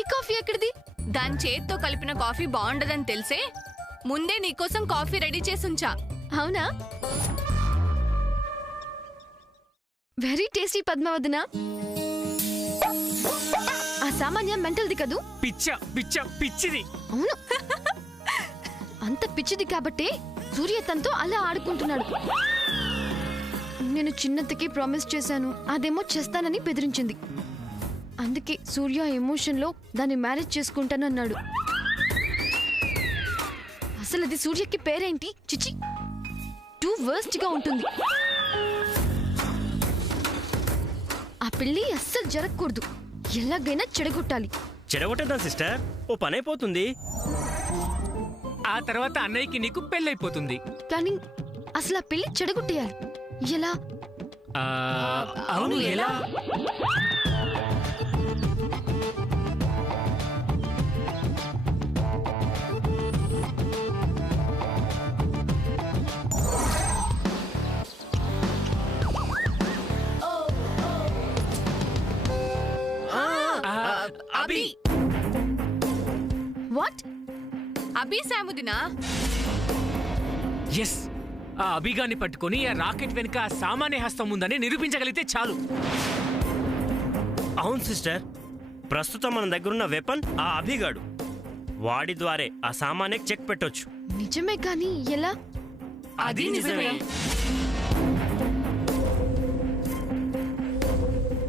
ఈ కాఫీ ఎక్కడిది? దాని చేత్తో కలిపిన కాఫీ బాగుండదని తెలిసే ముందే నీకోసం కాఫీ రెడీ చేసుంచా. అవునా? వెరీ టేస్టీ పద్మావదన. ఆ సామాన్య మెంటల్ది కదూ? పిచ్చిది. అవును, అంత పిచ్చిది కాబట్టే సూర్య తనతో అలా ఆడుకుంటున్నాడు. నేను చిన్నత్తకి ప్రామిస్ చేశాను, అదేమో చేస్తానని బెదిరించింది. అందుకే సూర్య ఎమోషన్లో దాన్ని మ్యారేజ్ చేసుకుంటానన్నాడు. అసలు అది సూర్యకి పేరేంటి? చిచి, టూ వర్స్ట్ గా ఉంటుంది. ఆ పెళ్లి అస్సలు జరగకూడదు, ఎలాగైనా చెడగొట్టాలి. చెడగొట్టదా సిస్టర్? ఓ పనైపోతుంది. ఆ తర్వాత అన్నయ్యకి నీకు పెళ్ళైపోతుంది. కానీ అసలు ఆ పెళ్లి చెడగొట్టేయాలి. ఎలా? అవును, ఎలా? అభి. వాట్? అభి సాముదినా? ఎస్, ఆ అభిగాన్ని పట్టుకొని ఆ రాకెట్ వెనుక ఆ సామాన్య హస్తం ఉందని నిరూపించగలిగితే చాలు. అవును సిస్టర్, ప్రస్తుతం మన దగ్గరున్న వెపన్ ఆ అభిగాడు. వాడి ద్వారే ఆ సామాన్యకి చెక్ పెట్టొచ్చు. నిజమే, కానీ ఎలా? అది నిజమే.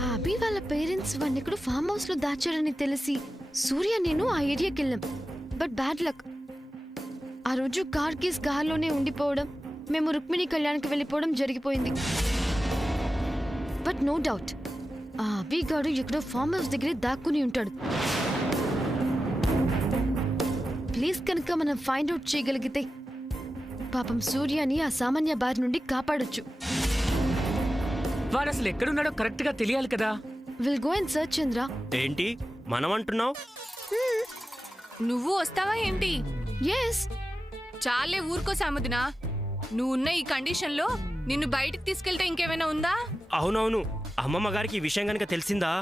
ఆ అభి వాళ్ళ పేరెంట్స్ వాడిని ఎక్కడో ఫామ్ హౌస్ లో దాచారని తెలిసి సూర్య నేను ఆ ఏరియాకి వెళ్ళాం. బట్ బ్యాడ్ లక్, ఆ రోజు కార్ కీస్ కార్లోనే ఉండిపోవడం, మేము రుక్మిణి కళ్యాణ్కి వెళ్ళిపోవడం జరిగిపోయింది. బట్ నో డౌట్ ఆ అభిగాడు ఎక్కడో ఫామ్ హౌస్ దగ్గరే దాక్కుని ఉంటాడు. ప్లీజ్ కనుక మనం ఫైండ్ అవుట్ చేయగలిగితే పాపం సూర్యని ఆ సామాన్య బారి నుండి కాపాడొచ్చు. వాడు అసలు ఎక్కడున్నాడో కరెక్ట్ గా తెలియాలి కదా. Will go and search. Chandra, ఏంటి మనం అంటున్నావు? నువ్వు వస్తావా ఏంటి? ఎస్. చాలే ఊరుకో సాముదినా. నువ్వున్న ఈ కండిషన్ లో నిన్ను బయటికి తీసుకెళ్తే ఇంకేమైనా ఉందా? అవునవును, అమ్మమ్మ గారికి ఈ విషయం గనక తెలిసిందా?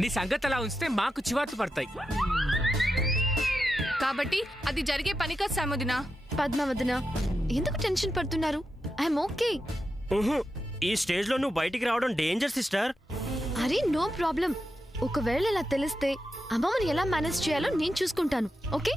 నీ సంగతి అలా ఉంచితే మాకు చివాట్లు పడతాయి. కాబట్టి అది జరిగే పని కాదు సాముదినా. పద్మావదన, ఎందుకు టెన్షన్ పడుతున్నారు? I'm okay. ఈ స్టేజ్ లో నువ్వు బయటికి రావడం డేంజర్ సిస్టర్. అరే నో ప్రాబ్లం. ఒకవేళ అలా తెలిస్తే అమ్మమ్మని ఎలా మేనేజ్ చేయాలో నేను చూసుకుంటాను. Okay?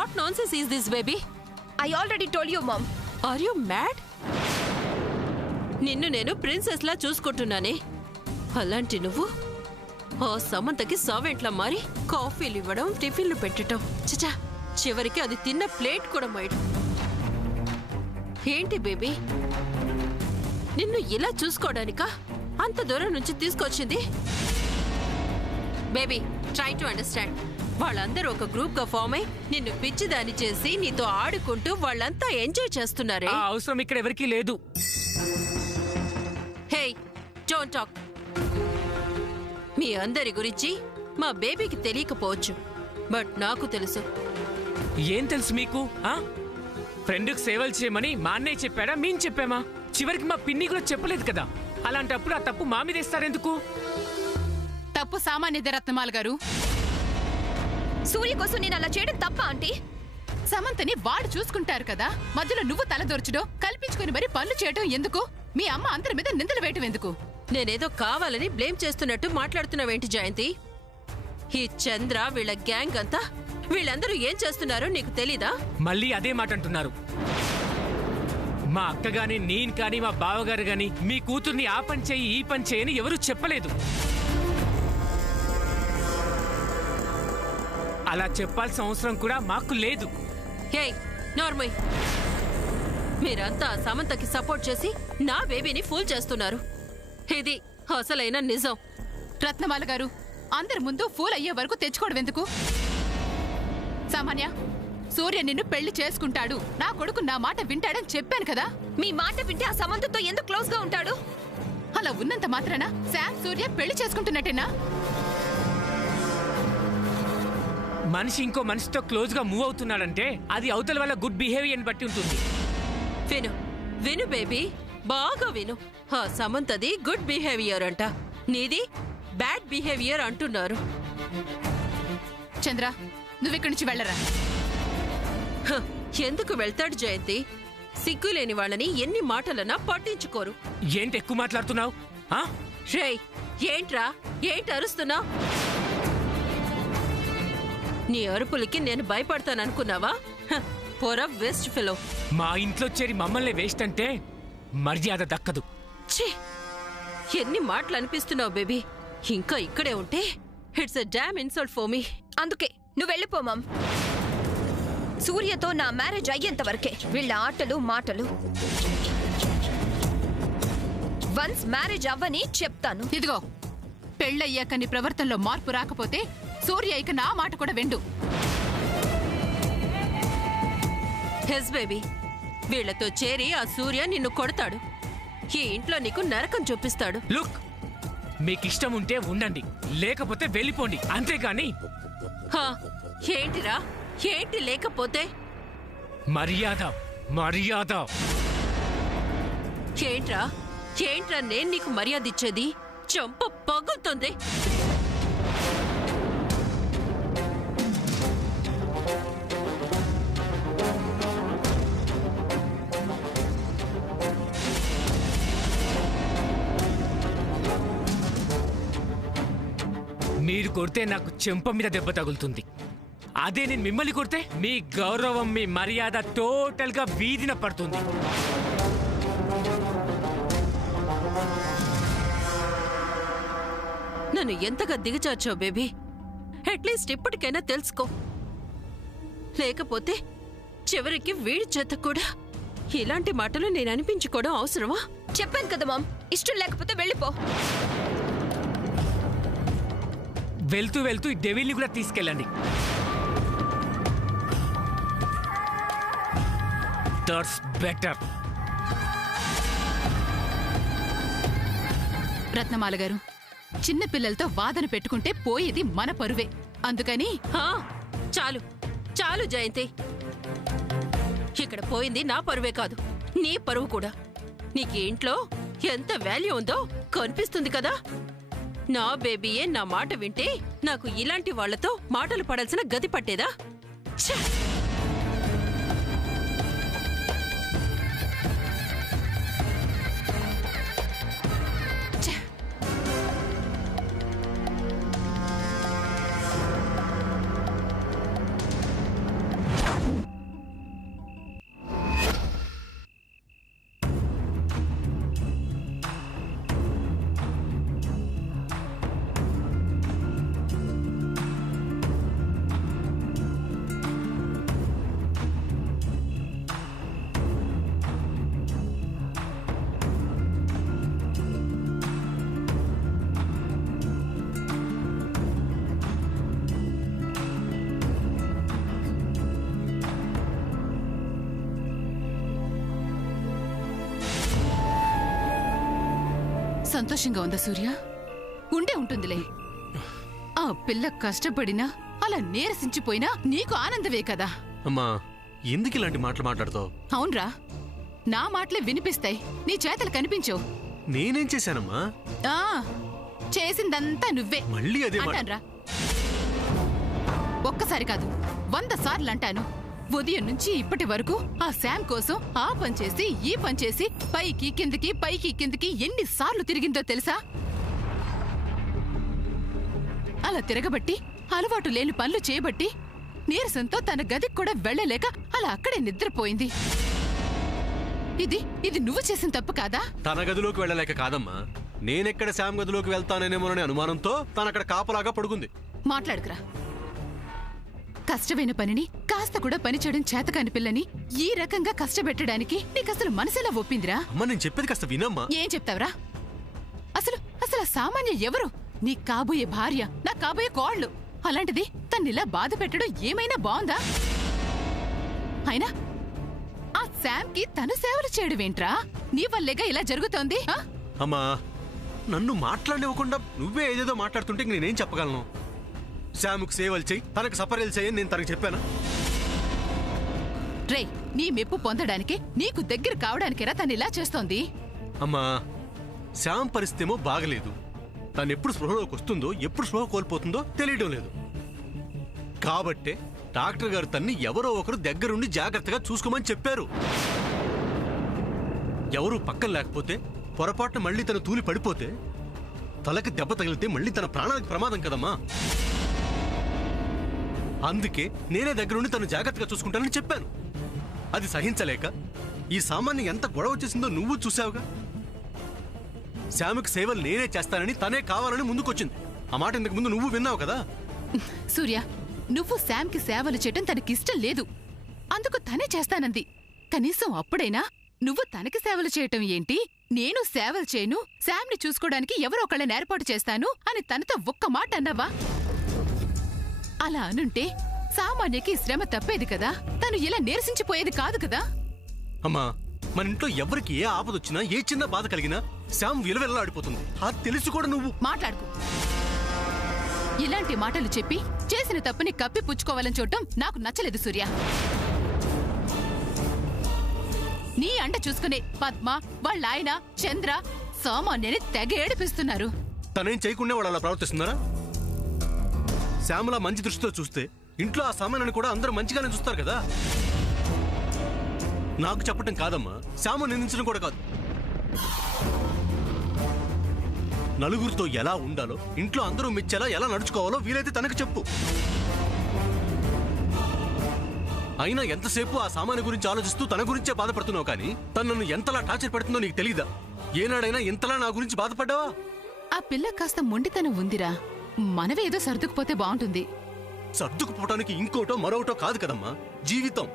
What nonsense is this baby? I already told you mom. Are you mad? నిన్ను నేను ప్రిన్సెస్ లా చూసుకుంటున్నానే, అలాంటి నువ్వు ఆ సమంతకి సర్వెంట్లా మారి కాఫీలు ఇవ్వడం, టిఫిన్లు పెట్టడం, చచా చివరికి అది తిన్న ప్లేట్ కూడా మోయడం. ఏంటి బేబీ, నిన్ను ఇలా చూసుకోవడానికా అంత దూరం నుంచి తీసుకొచ్చింది? Baby, try to understand. వాళ్ళందరూ ఒక గ్రూప్ గా ఫామ్ అయి నిన్ను పిచ్చిదాన్ని చేసి నీతో ఆడుకుంటూ వాళ్ళంతా ఎంజాయ్ చేస్తున్నారే. ఆ అవసరం ఇక్కడ ఎవరికీ లేదు. హే, డోంట్ టాక్. మీ అందరి గురించి మా బేబీకి తెలియకపోవచ్చు, బట్ నాకు తెలుసు. ఏం తెలుసు మీకు? ఫ్రెండ్కి సేవలు చేయమని మా అన్నయ్య చెప్పాడా, మేం చెప్పామా? చివరికి మా పిన్ని కూడా చెప్పలేదు కదా. అలాంటప్పుడు ఆ తప్పు మా మీద ఇస్తారెందుకు? తప్పు సామాన్యదే రత్నమాల గారు. సూర్య కోసం నేను అలా చేయడం తప్ప ఆంటీ? సమంతని వాడు చూసుకుంటారు కదా, మధ్యలో నువ్వు తలదొరచడం, కల్పించుకుని మరి పనులు చేయడం ఎందుకు? మీ అమ్మ అందరి మీద నిందలు వేయటం ఎందుకు? నేనేదో కావాలని బ్లేమ్ చేస్తున్నట్టు మాట్లాడుతున్నావేంటి జయంతి? ఈ చంద్ర వీళ్ళ గ్యాంగ్ అంతా వీళ్ళందరూ ఏం చేస్తున్నారో నీకు తెలీదా? మళ్ళీ అదే మాట అంటున్నారు. మా అక్క గాని, నేను కానీ, మా బావగారు గాని మీ కూతుర్ని ఆ పని చేయి, ఈ పని చేయని ఎవరూ చెప్పలేదు. అలా చెప్పాల్సిన అవసరం కూడా మాకు లేదు. హే నార్మల్, మీరంతా సమంతకి సపోర్ట్ చేసి నా బేబీని ఫూల్ చేస్తున్నారు. ఇది అసలైన నిజం. రత్నమాల గారు, అందరి ముందు ఫూల్ అయ్యే వరకు తెచ్చుకోవడం ఎందుకు? సామాన్య, సూర్య నిన్ను పెళ్లి చేసుకుంటాడు, నా కొడుకు నా మాట వింటాడని చెప్పాను కదా. మీ మాట వింటే ఆ సమంతతో ఎందుకు క్లోజ్ గా ఉంటాడు? అలా ఉన్నంత మాత్రాన శామ్ సూర్య పెళ్లి చేసుకుంటున్నట్టేనా? మనిషి ఇంకో మనిషితో క్లోజ్ గా మూవ్ అవుతున్నాడంటే అది అవతల వల్ల గుడ్ బిహేవియర్ బట్టి ఉంటుంది. విను విను బేబీ, బాగా విను. ఆ సమంతది గుడ్ బిహేవియర్ అంట, నీది బ్యాడ్ బిహేవియర్ అంటున్నారు. చంద్ర, నువ్విక్కడి నుంచి వెళ్ళరా. హ, ఎందుకు వెళ్తాడు జయంతి? సిగ్గులేని వాళ్ళని ఎన్ని మాటలన్నా పట్టించుకోరు. ఏంటి ఎక్కువ మాట్లాడుతున్నావు? రేయ్, ఏంట్రా, ఏంటి అరుస్తున్నావు? నీ అరుపులకి నేను భయపడతాననుకున్నావా? పొర వేస్ట్ ఫెలో. మా ఇంట్లో చేరి మమ్మల్ని వేస్ట్ అంటే మర్యాద దక్కదు. ఛీ, ఎన్ని మాటలు అనిపిస్తున్నావు బేబీ. ఇంకా ఇక్కడే ఉంటే it's a damn insult for me. అందుకే నువ్వు వెళ్ళిపో మామ్. సూర్యతో నా మ్యారేజ్ అయ్యేంత వరకే వీళ్ళ ఆటలు మాటలు. వన్స్ మ్యారేజ్ అవ్వని చెప్తాను. ఇదిగో, పెళ్ళయ్యాక నీ ప్రవర్తనలో మార్పు రాకపోతే సూర్య ఇక నా మాట కూడా విండు. హెస్ బేబీ, వీళ్లతో చేరి ఆ సూర్య నిన్ను కొడతాడు. ఈ ఇంట్లో నీకు నరకం చూపిస్తాడు. లుక్, మీకిష్టం ఉంటే ఉండండి, లేకపోతే వెళ్ళిపోండి, అంతేగాని. హా, ఏంటిరా, ఏంటి లేకపోతే? మర్యాద మర్యాద. ఏంట్రా, ఏంట్రా నేను నీకు మర్యాద ఇచ్చేది? చంప పగులుతుంది. మీరు కొడితే నాకు చెంప మీద దెబ్బ తగులుతుంది. అదే నేను మిమ్మల్ని కొడితే మీ గౌరవం, మీ మర్యాద టోటల్ గా వీధిన పడుతుంది. నన్ను ఎంతగా దిగజార్చావు బేబీ. అట్లీస్ట్ ఇప్పటికైనా తెలుసుకో, లేకపోతే చివరికి వీడి చేత కూడా ఇలాంటి మాటలు నేను అనిపించుకోవడం అవసరమా? చెప్పాను కదా మామ్, ఇష్టం లేకపోతే వెళ్ళిపో. వెళ్తూ వెళ్తూ ఈ డెవిల్ని కూడా తీసుకెళ్ళండి. That's better. రత్నమాల గారు, చిన్న పిల్లలతో వాదన పెట్టుకుంటే పోయేది మన పరువే. అందుకని హా, చాలు చాలు జయంతి. ఇక్కడ పోయింది నా పరువే కాదు, నీ పరువు కూడా. నీకు ఇంట్లో ఎంత వాల్యూ ఉందో కనిపిస్తుంది కదా. నా బేబీయే నా మాట వింటే నాకు ఇలాంటి వాళ్లతో మాటలు పడాల్సిన గతి పట్టేదా? ఛే! సంతోషంగా ఉందా సూర్య? ఉండే ఉంటుందిలే. ఆ పిల్ల కష్టపడినా అలా నీరసించిపోయినా నీకు ఆనందమే కదా. అమ్మా, ఎందుకు ఇలాంటి మాటలు మాట్లాడుతావు? అవునరా, నా మాటలే వినిపిస్తాయి, నీ చేతలు కనిపించవు. నేనేం చేశానమ్మా? ఆ చేసిందంతా నువ్వే. మళ్ళీ అదే మాట. అంటాన్రా, ఒక్కసారి కాదు 100 సార్లు అంటాను. ఉదయం నుంచి ఇప్పటి వరకు ఆ శామ్ కోసం ఆ పని చేసి ఈ పని చేసి పైకి కిందకి పైకి కిందకి ఎన్నిసార్లు తిరిగిందో తెలుసా? అలా తిరగబట్టి అలవాటు లేని పనులు చేయబట్టి నీరసంతో తన గదికి కూడా వెళ్ళలేక అలా అక్కడే నిద్రపోయింది. ఇది నువ్వు చేసిన తప్పు కాదా? తన గదిలోకి వెళ్ళలేక కాదమ్మా, నేనెక్కడ శామ్ గదిలోకి వెళ్తానేమోననే అనుమానంతో తనక్కడ కాపలాగా పడుకుంది. మాట్లాడుకురా. కష్టమైన పనిని కాస్త కూడా పని చేయడం చేతకాని పిల్లని ఈ రకంగా కష్టపెట్టడానికి నీకసలు మనసులా ఒప్పిందిరా? అమ్మా, నేను చెప్పేది కాస్త వినమ్మా. ఏం చెప్తావరా? అసలు అసలు సామాన్య ఎవరు? నీ కాబోయే భార్య, నా కాబోయే కోళ్ళు. అలాంటిది తన్నిలా బాధ పెట్టడం ఏమైనా బాగుందా? అయినా ఆ శామ్ కి తను సేవలు చేయడమేంట్రా? నీ వల్లేగా ఇలా జరుగుతోంది. అమ్మా, నన్ను మాట్లాడనివ్వకుండా నువ్వే ఏదేదో మాట్లాడుతుంటే ఇంక నేనేం చెప్పగలను? శాముకు సేవలు చెయ్యి, తనకు సపరేలు చెయ్యని నేను తనకు చెప్పానా? రే, నీ మెప్పు పొందడానికి నీకు దగ్గర కావడానికేరా తను ఇలా చేస్తోంది. అమ్మా, శామ్ పరిస్థితి ఏమో బాగలేదు. తను ఎప్పుడు స్పృహలోకి వస్తుందో ఎప్పుడు స్పృహ కోల్పోతుందో తెలియడం లేదు. కాబట్టే డాక్టర్ గారు తన్ని ఎవరో ఒకరు దగ్గరుండి జాగ్రత్తగా చూసుకోమని చెప్పారు. ఎవరు పక్కన లేకపోతే పొరపాటున మళ్ళీ తను తూలి పడిపోతే తలకి దెబ్బ తగిలితే మళ్ళీ తన ప్రాణానికి ప్రమాదం కదమ్మా. అందుకే నేనే దగ్గరుండి తను జాగ్రత్తగా చూసుకుంటానని చెప్పాను. అది సహించలేక ఈ సామాన్యం ఎంత గొడవ చేసిందో నువ్వు చూసావుగా. శాముకి సేవలు నేనే చేస్తానని తనే కావాలని ముందుకొచ్చింది. ఆ మాట ఇంతకు ముందు నువ్వు విన్నావు కదా. సూర్య, నువ్వు శామ్ కి సేవలు చేయటం తనకిష్టం లేదు, అందుకు తనే చేస్తానంది. కనీసం అప్పుడైనా నువ్వు తనకి సేవలు చేయటం ఏంటి, నేను సేవలు చేయను, శామ్ ని చూసుకోవడానికి ఎవరో ఒకళ్ళని ఏర్పాటు చేస్తాను అని తనతో ఒక్క మాట అన్నావా? అలా అనుంటే సామాన్యకి శ్రమ తప్పేది కదా, తను ఇలా నీరసించిపోయేది కాదు కదా. అమ్మా, మన ఇంట్లో ఎవరికి ఏ ఆపదొచ్చినా ఏ చిన్న బాధ కలిగినా శామ్ విలవిల్లాడిపోతుంది. అది తెలిసి కూడా నువ్వు మాట్లాడుకో. ఇలాంటి మాటలు చెప్పి చేసిన తప్పుని కప్పి పుచ్చుకోవాలని చూడటం నాకు నచ్చలేదు సూర్య. నీ అంట చూసుకునే పద్మ, వాళ్ళ ఆయన చంద్ర సామాన్యని తెగ ఏడిపిస్తున్నారు. తనేం చేయకుండా వాళ్ళు అలా ప్రవర్తిస్తున్నారా? శ్యామలా మంచి దృష్టితో చూస్తే ఇంట్లో ఆ సామాన్యాన్ని కూడా అందరూ మంచిగానే చూస్తారు కదా. నాకు చెప్పటం కాదమ్మా, శ్యామ నిందించడం కూడా కాదు. నలుగురితో ఎలా ఉండాలో, ఇంట్లో అందరూ మెచ్చేలా ఎలా నడుచుకోవాలో వీలైతే తనకు చెప్పు. అయినా ఎంతసేపు ఆ సామాన్య గురించి ఆలోచిస్తూ తన గురించే బాధపడుతున్నావు కానీ తను నన్ను ఎంతలా టార్చర్ పెడుతుందో నీకు తెలీదా? ఏనాడైనా ఇంతలా నా గురించి బాధపడ్డావా? ఆ పిల్ల కాస్త మొండితనం ఉందిరా, మనవే ఏదో సర్దుకుపోతే బాగుంటుంది. సర్దుకుపోవటానికి ఇంకోటో మరొకటో కాదు కదమ్మా జీవితం.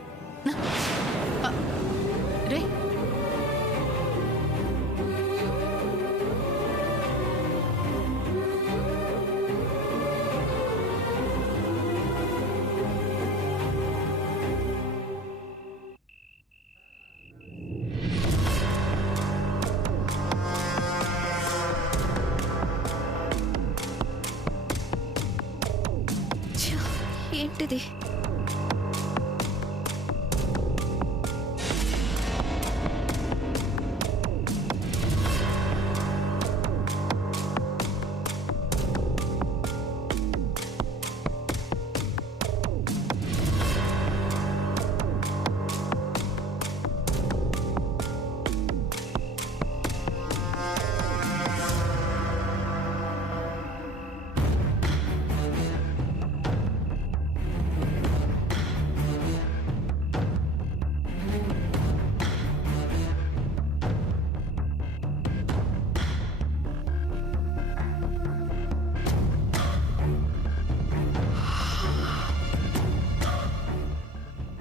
రే, ఏంటిది?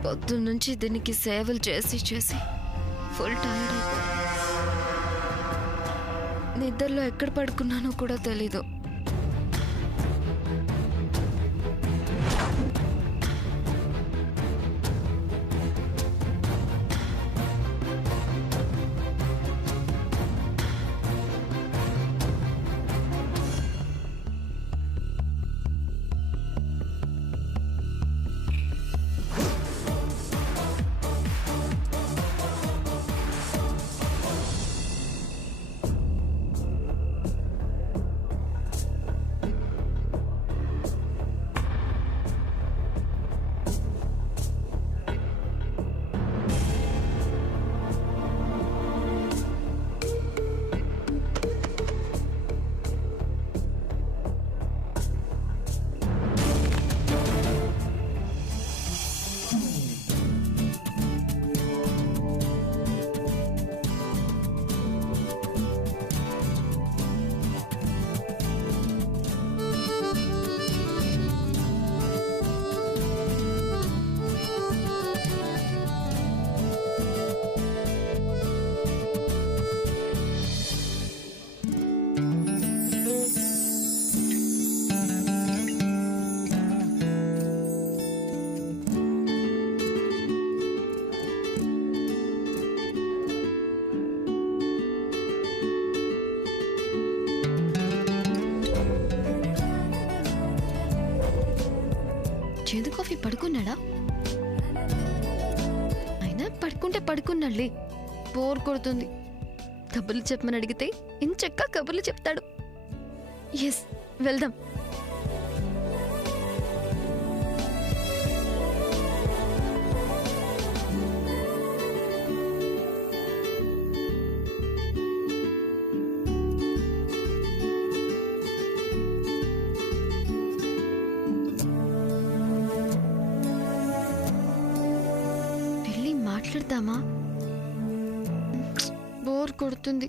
పొద్దున్నుంచి దీనికి సేవలు చేసి చేసి ఫుల్ టైర్డ్ అయిపోయి నిద్రలో ఎక్కడ పడుకున్నానో కూడా తెలీదు. కాఫీ పడుకున్నాడా? అయినా పడుకుంటే పడుకున్నాడులే, బోర్ కొడుతుంది. కబుర్లు చెప్పమని అడిగితే ఇంచక్క కబుర్లు చెప్తాడు. ఎస్, వెళ్దాం. వెళ్ళి మాట్లాడదామా? బోర్ కొడుతుంది.